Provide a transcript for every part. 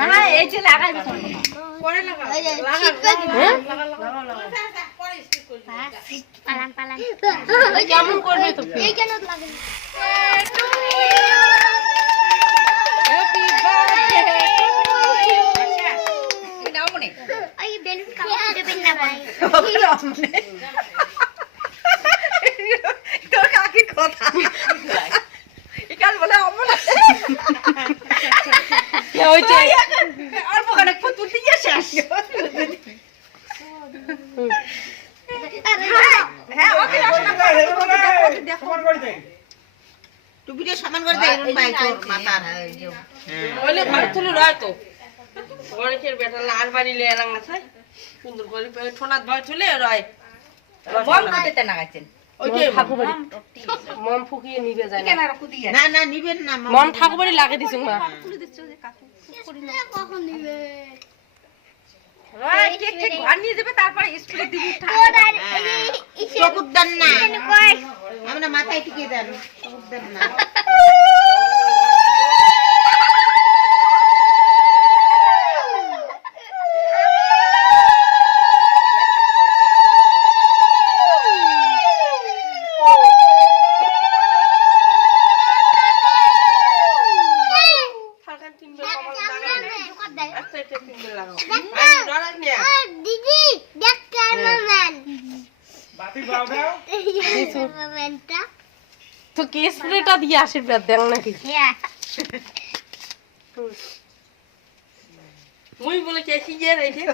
না এই যে লাগাই দিছ পরে লাগা পালান পালান ওই কেমন করবে তো এই কেন লাগে হ্যাপি বার্থডে নাও মনে এই বেলুন কাপড় দেবেন না ভাই তোর কাকি কথা ইকাল বলে অমন ওইটা আর বকানে ফুটফুট দিয়ে শেষ হ্যাঁ ওকে দেখো করে দে টুপিটা সামান করে দে ভাই তোর মাথার ওইলে ঘর তুলে রয় তো গণেশের বেটা লাল বাড়ি লে এলাং আছে সুন্দর করে ঠোনাত ভয় তুলে রয় বম কাটতে না গাছেন ওই যে ঠাকুরবাড়ি মম ফুকিয়ে নিবে যায় না না না নিবেন না মম ঠাকুরবাড়ি লাগে দিছ মা তুলে দিচ্ছ যে কাকু করি না কখন নিবে ওই কেক কেক ঘর নিয়ে যাবে তারপর স্কুলে দিব চকুর দেন না আমরা মাথায় টিকে দেন চকুর দেন না দিদি দেখ ক্যামেরাম্যান বাতি দাও দাও ক্যামেরাম্যানটা তো কি স্প্রেটা দিয়ে আশীর্বাদ দেন নাকি হ্যাঁ মুই বলে কেসি যে রেখে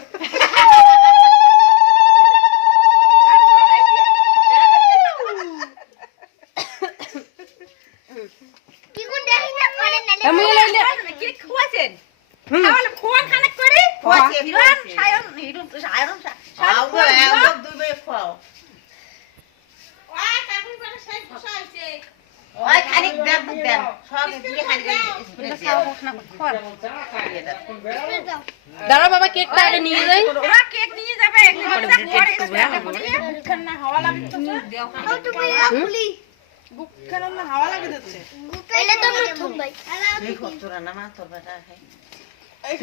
কি কোন দেখি না করে না আমি লাইলে কি খুয়াছেন তাহলে খোয়ান খানে করে খুয়াছে, হিরণ সায়ন হিরণ সায়ন আও গো দুই বে খাও ওই কাকুর বাড়ি সেই খোসা হইছে ওই খালি দেন দেন সব দিয়ে খালি স্প্রে দাও দাঁড়া বাবা কেকটা আগে নিয়ে যাই ওরা কেক নিয়ে যাবে বুকখান না হাওয়া লাগে তো দেও ও তুমি খুলি বুকখান না হাওয়া লাগে দিচ্ছে পহলে তো নতুন ভাই এই কতরা না মা তোর বেটা है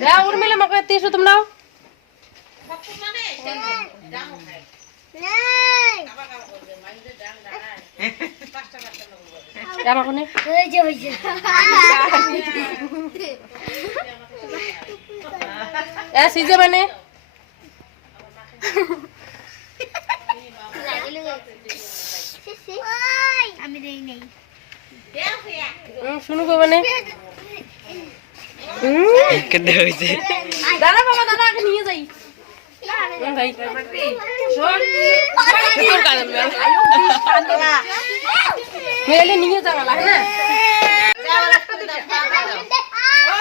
দাও উর্মিলা মকে টিস্যু তুমি নাও সব মানে দাম খায় নাই আমার কোনে ওই যে হইছে এ সিজে মানে আমি দেই নাই শুনু গো মানে কেন হইছে দাঁড়া বাবা দাঁড়া আগে নিয়ে যাই ভাই মেলে নিয়ে যাওয়ালা হ্যাঁ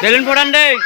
বেলুন ফোড়ান দে এই